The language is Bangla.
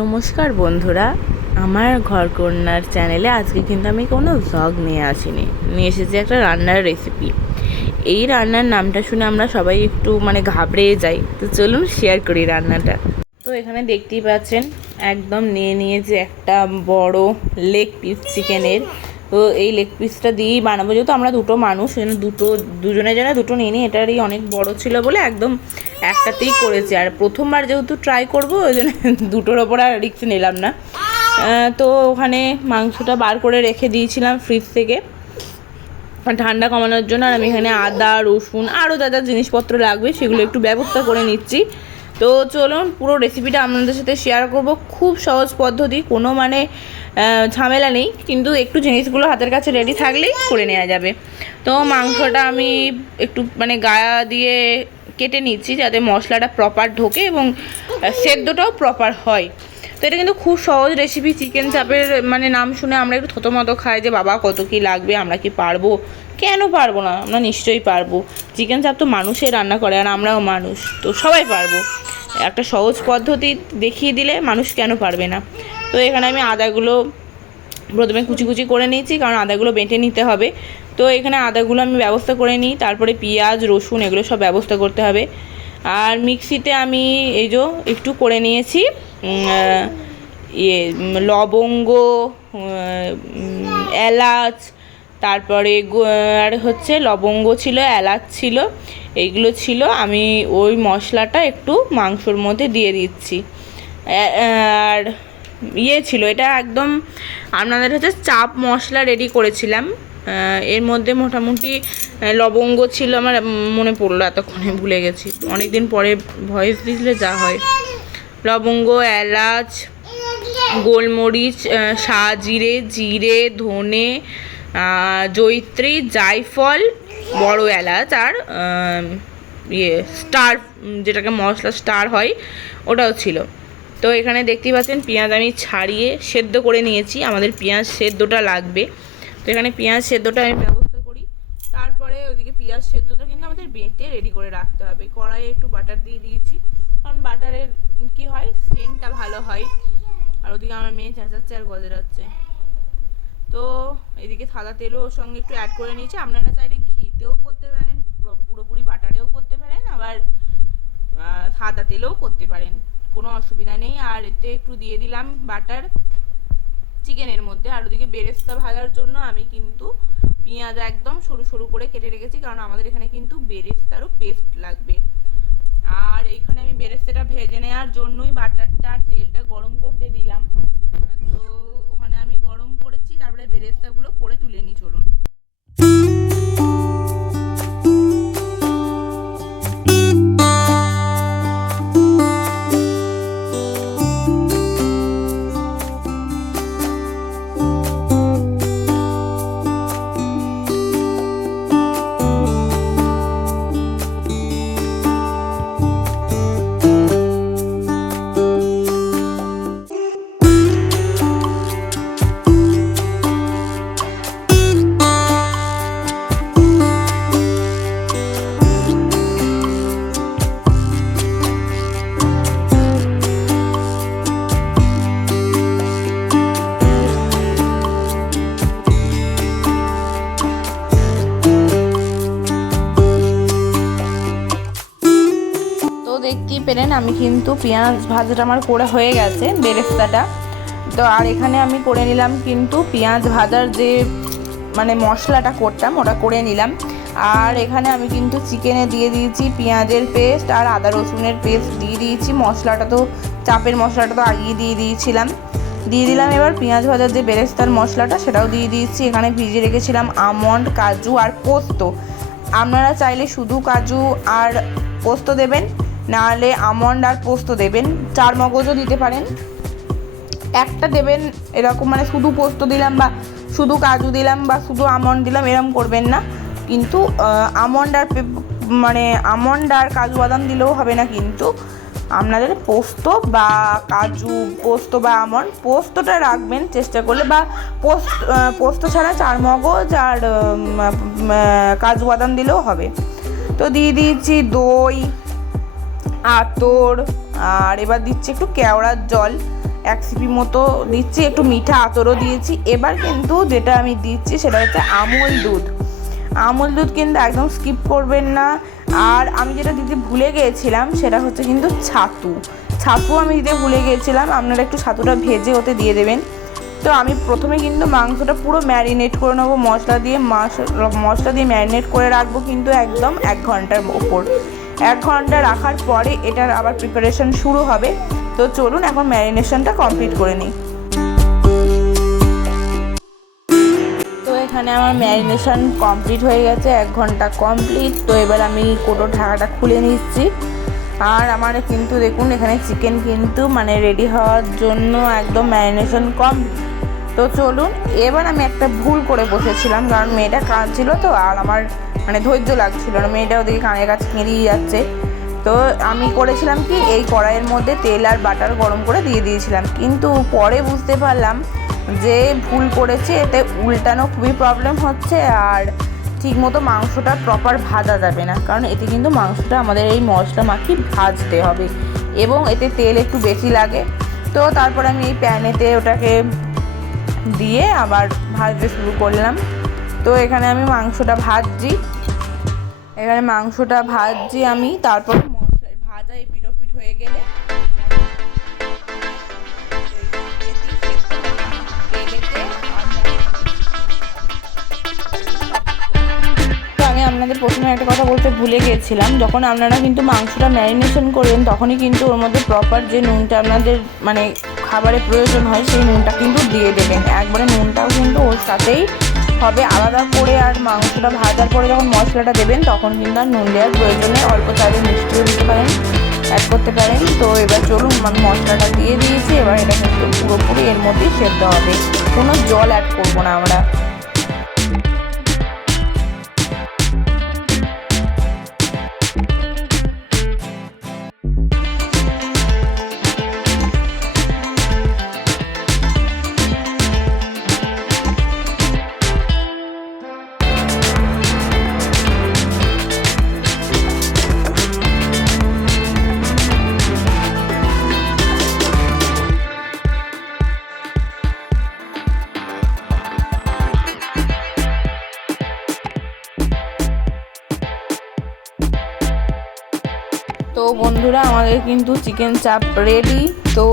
নমস্কার বন্ধুরা, আমার ঘরকন্যার চ্যানেলে আজকে কিন্তু আমি কোনো ভ্লগ নিয়ে আসিনি, নিয়ে এসেছি একটা রান্নার রেসিপি। এই রান্নার নামটা শুনে আমরা সবাই একটু ঘাবড়ে যাই। তো চলুন শেয়ার করি রান্নাটা। তো এখানে দেখতেই পাচ্ছেন একদম নিয়ে নিয়েছে একটা বড় লেগ পিস চিকেনের। তো এই লেগ পিসটা দিয়েই বানাবো, যেহেতু আমরা দুটো মানুষ, দুজনের জন্য দুটো নিয়ে নিই। এটারই অনেক বড় ছিল বলে একদম একটাতেই করেছি, আর প্রথমবার যেহেতু ট্রাই করবো ওই জন্য দুটোর ওপর আর রিস্ক নিলাম না। তো ওখানে মাংসটা বার করে রেখে দিয়েছিলাম ফ্রিজ থেকে ঠান্ডা কমানোর জন্য। আর আমি এখানে আদা, রসুন, আরও যা যা জিনিসপত্র লাগবে সেগুলো একটু ব্যবস্থা করে নিচ্ছি। তো চলুন পুরো রেসিপিটা আপনাদের সাথে শেয়ার করব। খুব সহজ পদ্ধতি, কোনো ঝামেলা নেই, কিন্তু একটু জিনিসগুলো হাতের কাছে রেডি থাকলেই করে নেওয়া যাবে। তো মাংসটা আমি একটু গায়া দিয়ে কেটে নিচ্ছি যাতে মশলাটা প্রপার ঢোকে এবং সেদ্ধটাও প্রপার হয়। তো এটা কিন্তু খুব সহজ রেসিপি। চিকেন চাপের নাম শুনে আমরা একটু থতমত খাই যে বাবা কত কি লাগবে, আমরা কি পারবো? কেন পারবো না, আমরা নিশ্চয়ই পারবো। চিকেন চাপ তো মানুষই রান্না করে, আর আমরাও মানুষ, তো সবাই পারবো। একটা সহজ পদ্ধতি দেখিয়ে দিলে মানুষ কেন পারবে না। তো এখানে আমি আদাগুলো প্রথমে কুচি কুচি করে নিয়েছি, কারণ আদাগুলো বেটে নিতে হবে। তো এখানে আদাগুলো আমি ব্যবস্থা করে নিই, তারপরে পেঁয়াজ, রসুন এগুলো সব ব্যবস্থা করতে হবে। আর মিক্সিতে আমি এই যে একটু করে নিয়েছি লবঙ্গ, এলাচ, তারপরে আর হচ্ছে লবঙ্গ ছিল, এলাচ ছিল, এইগুলো ছিল। আমি ওই মশলাটা একটু মাংসর মধ্যে দিয়ে দিচ্ছি। আর ছিল এটা একদম আপনাদের হচ্ছে চাপ মশলা রেডি করেছিলাম। এর মধ্যে মোটামুটি লবঙ্গ ছিল, আমার মনে পড়লো, এতক্ষণে ভুলে গেছি, অনেক দিন পরে ভয়েস দিলে যা হয়। লবঙ্গ, এলাচ, গোলমরিচ, সাজিরে, জিরে, ধনে, জয়িত্রী, জায়ফল, বড় এলাচ, আর স্টার, যেটাকে মশলা স্টার হয়, ওটাও ছিল। তো এখানে দেখতেই পাচ্ছেন পেঁয়াজ আমি ছাড়িয়ে সেদ্ধ করে নিয়েছি, আমাদের পেঁয়াজ সেদ্ধটা লাগবে। তো এখানে পেঁয়াজ সেদ্ধটা আমি ব্যবস্থা করি। তারপরে ওইদিকে পেঁয়াজ সেদ্ধটা কিন্তু আমাদের বেটে রেডি করে রাখতে হবে। কড়াইয়ে একটু বাটার দিয়ে দিয়েছি, কারণ বাটারের কি হয়, সেন্টটা ভালো হয়। আর ওদিকে আমার মেয়ে চেঁচাচ্ছে আর গজরাচ্ছে। তো এদিকে সাদা তেলও ওর সঙ্গে একটু অ্যাড করে নিয়েছি। আপনারা চাইলে ঘিতেও করতে পারেন, পুরোপুরি বাটারেও করতে পারেন, আবার সাদা তেলেও করতে পারেন, কোনো অসুবিধা নেই। আর এতে একটু দিয়ে দিলাম বাটার চিকেনের মধ্যে। আর ওদিকে বেরেস্তা ভাজার জন্য আমি কিন্তু পেঁয়াজ একদম সরু সরু করে কেটে রেখেছি, কারণ আমাদের এখানে কিন্তু বেরেস্তারও পেস্ট লাগবে। আর এইখানে আমি বেরেস্তাটা ভেজে নেওয়ার জন্যই বাটারটা তেলটা গরম করতে দিলাম। তো ওখানে আমি গরম করেছি, তারপরে বেরেস্তাগুলো করে তুলে নিই। চলুন। দেখতেই পেলেন আমি কিন্তু পেঁয়াজ ভাজাটা আমার করা হয়ে গেছে, বেরেস্তাটা। তো আর এখানে আমি করে নিলাম কিন্তু পেঁয়াজ ভাজার যে মশলাটা করতাম ওটা করে নিলাম। আর এখানে আমি কিন্তু চিকেনে দিয়ে দিয়েছি পেঁয়াজের পেস্ট আর আদা রসুনের পেস্ট দিয়ে দিয়েছি। মশলাটা তো চাপের মশলাটা তো আগিয়ে দিয়ে দিয়েছিলাম, দিয়ে দিলাম। এবার পেঁয়াজ ভাজার যে বেরেস্তার মশলাটা সেটাও দিয়ে দিয়েছি। এখানে ভিজিয়ে রেখেছিলাম আমন্ড, কাজু আর পোস্ত। আপনারা চাইলে শুধু কাজু আর পোস্ত দেবেন, নাহলে আমন্ড আর পোস্ত দেবেন, চার মগজও দিতে পারেন। একটা দেবেন এরকম, শুধু পোস্ত দিলাম বা শুধু কাজু দিলাম বা শুধু আমন্ড দিলাম এরকম করবেন না। কিন্তু আমন্ড আর কাজু বাদাম দিলেও হবে না, কিন্তু আপনাদের পোস্ত বা কাজু, পোস্ত বা আমন্ড, পোস্তটা রাখবেন চেষ্টা করলে, বা পোস্ত ছাড়া চার মগজ আর কাজু বাদাম দিলেও হবে। তো দিয়ে দিয়েছি দই, আতর, আর এবার দিচ্ছি একটু কেওড়ার জল। এক সিপি মতো দিচ্ছি, একটু মিঠা আতরও দিয়েছি। এবার কিন্তু যেটা আমি দিচ্ছি সেটা হচ্ছে আমুল দুধ। আমুল দুধ কিন্তু একদম স্কিপ করবেন না। আর আমি যেটা দিতে ভুলে গিয়েছিলাম সেটা হচ্ছে কিন্তু ছাতু আমি দিতে ভুলে গিয়েছিলাম। আপনারা একটু ছাতুটা ভেজে ওতে দিয়ে দেবেন। তো আমি প্রথমে কিন্তু মাংসটা পুরো ম্যারিনেট করে নেবো মশলা দিয়ে ম্যারিনেট করে রাখবো কিন্তু একদম 1 ঘন্টার ওপর। 1 ঘন্টা রাখার পরে এটার আবার প্রিপারেশন শুরু হবে। তো চলুন এখন ম্যারিনেশনটা কমপ্লিট করে নিই। তো এখানে আমার ম্যারিনেশন কমপ্লিট হয়ে গেছে, 1 ঘন্টা কমপ্লিট। তো এবার আমি কোটো ঢাকাটা খুলে নিচ্ছি। আর আমার কিন্তু দেখুন এখানে চিকেন কিন্তু মানে রেডি হওয়ার জন্য একদম ম্যারিনেশন কমপ্লিট। তো চলুন, এবার আমি একটা ভুল করে বসেছিলাম, কারণ মেয়েটা কাঁদছিল তো, আর আমার মানে ধৈর্য লাগছিল না, মেয়েটা ওদিকে কানের কাছে কেঁদেই যাচ্ছে। তো আমি করেছিলাম কি, এই কড়াইয়ের মধ্যে তেল আর বাটার গরম করে দিয়ে দিয়েছিলাম, কিন্তু পরে বুঝতে পারলাম যে ভুল করেছি, এতে উল্টানো খুবই প্রবলেম হচ্ছে। আর ঠিকমতো মাংসটা প্রপার ভাজা যাবে না, কারণ এতে কিন্তু মাংসটা আমাদের এই মশলা মাখিয়ে ভাজতে হবে এবং এতে তেল একটু বেশি লাগে। তো তারপর আমি এই প্যানেতে ওটাকে দিয়ে আবার ভাজতে শুরু করলাম। তো এখানে আমি মাংসটা ভাজছি আমি। তারপর মশলা ভাজা এপিট ওপিট হয়ে গেলে আমি আপনাদের প্রথমে একটা কথা বলতে ভুলে গিয়েছিলাম, যখন আপনারা কিন্তু মাংসটা ম্যারিনেশন করবেন তখনই কিন্তু ওর মধ্যে প্রপার যে নুনটা আপনাদের মানে খাবারের প্রয়োজন হয় সেই নুনটা কিন্তু দিয়ে দেবেন। একবারে নুনটাও কিন্তু ওর সাথেই হবে আলাদা করে। আর মাংসটা ভাজার পরে যখন মশলাটা দেবেন তখন কিন্তু আর নুন দেওয়ার প্রয়োজনে অল্প চাইলে মিষ্টিও দিতে পারেন, অ্যাড করতে পারেন। তো এবার চলুন, আমি মশলাটা দিয়ে দিয়েছি। এবার এটা কিন্তু পুরোপুরি এর মধ্যেই সেদ্ধ হবে, কোনো জল অ্যাড করবো না আমরা। তো বন্ধুরা, আমাদের কিন্তু চিকেন চাপ রেডি। তো